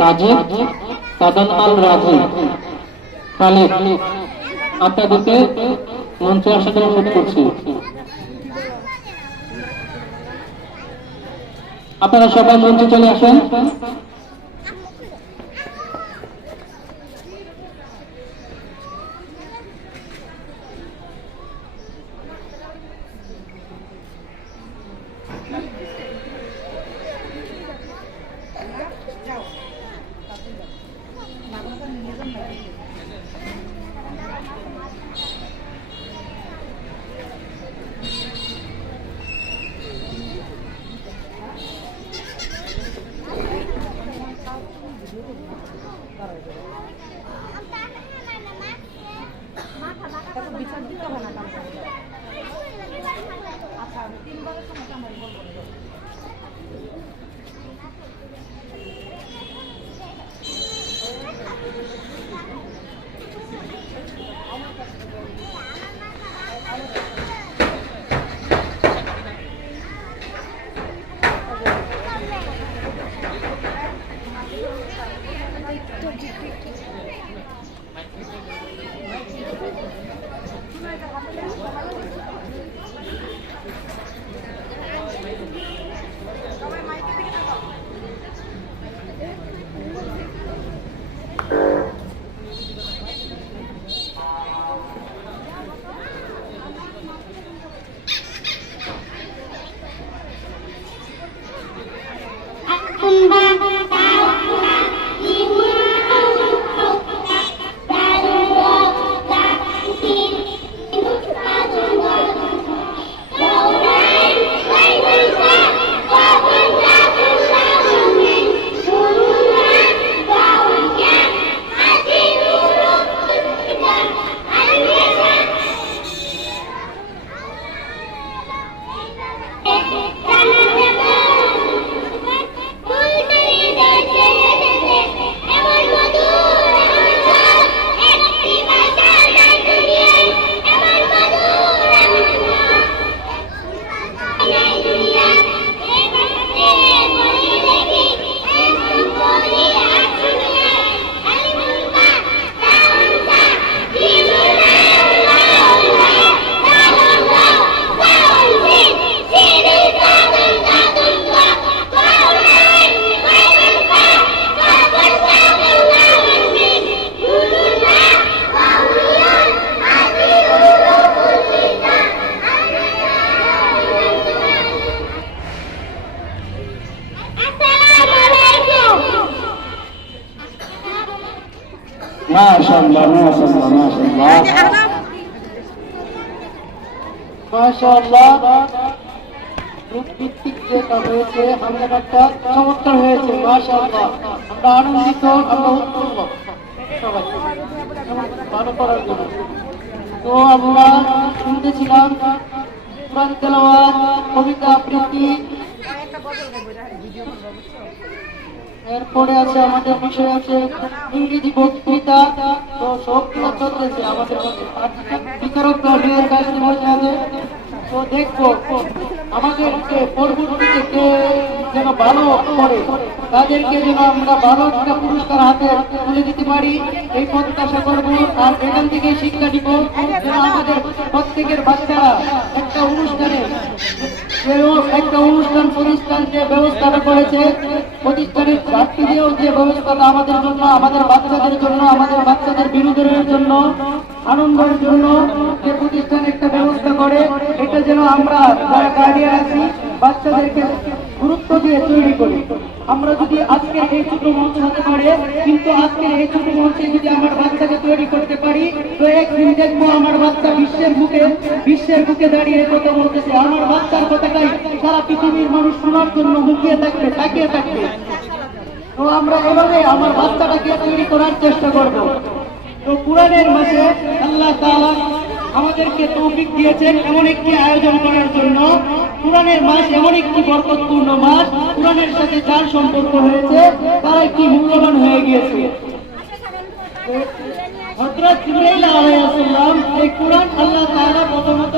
তাজিদ, সাদান আল রাজি, খালিদ, আপনাদেরকে মঞ্চে আসার জন্য অনুরোধ করছি। আপনারা সবাই মঞ্চে চলে আসেন। মাশাআল্লাহ, মাশাআল্লাহ, মাশাআল্লাহ, মাশাআল্লাহ। ভিত্তিক যেটা হয়েছে হামলাটা চমৎকার হয়েছে, মাশাআল্লাহ। আমরা আনন্দিত, আমরা উৎফুল্ল সবাই ভালো করার জন্য। তো আমরা শুনতেছিলাম কোরআন তেলাওয়াত, কবিতা আবৃত্তি, এরপরে আছে আমাদের বিষয় আছে ইংরেজি বক্তৃতা। তো সবগুলো চলতেছে আমাদের বিতরকরা মেয়ের কাছে বসে আছে। তো দেখবো আমাদেরকে পরবর্তীতে কে যেন ভালো করে, তাদেরকে যেন আমরা ভালো একটা পুরস্কার হাতে তুলে দিতে পারি, এই প্রত্যাশা করবো। আর এখান থেকে শিক্ষা দিব যেন আমাদের প্রত্যেকের বাচ্চারা একটা অনুষ্ঠান প্রতিষ্ঠান যে ব্যবস্থাটা করেছে, প্রতিষ্ঠানের ঘাটতি দিয়েও যে ব্যবস্থাটা আমাদের জন্য, আমাদের বাচ্চাদের জন্য, আমাদের বাচ্চাদের বিনোদনের জন্য, আনন্দের জন্য যে প্রতিষ্ঠান একটা ব্যবস্থা করে, এটা যেন আমরা যারা গার্ডিয়ান আছি বাচ্চাদেরকে গুরুত্ব দিয়ে তৈরি করি। আমরা যদি আজকে এই ছোট মঞ্চ হতে পারে, কিন্তু আজকে এই ছোট মঞ্চে যদি আমার বাচ্চাকে তৈরি করতে পারি, তো একদিন দেখবো আমার বাচ্চা বিশ্বের বুকে দাঁড়িয়ে কথা বলতেছে। আমার বাচ্চার কথাটাই সারা পৃথিবীর মানুষ শোনার জন্য মুখিয়ে থাকবে, তাকিয়ে থাকবে। তো আমরা এভাবে আমার বাচ্চাটাকে তৈরি করার চেষ্টা করব। তো কোরআনের মাঝে আল্লাহ তাআলা আমাদেরকে তৌফিক দিয়েছেন এমন একটি আয়োজন করার জন্য। কোরআনের মাস এমন একটি বরকতপূর্ণ মাস, কোরআনের সাথে যার সম্পর্ক হয়েছে তারা একটি মূল্যবান হয়ে গিয়েছে। হযরত জিবরাইল আলাইহিস সালাম এই কোরআন আল্লাহ তাআলা প্রথমত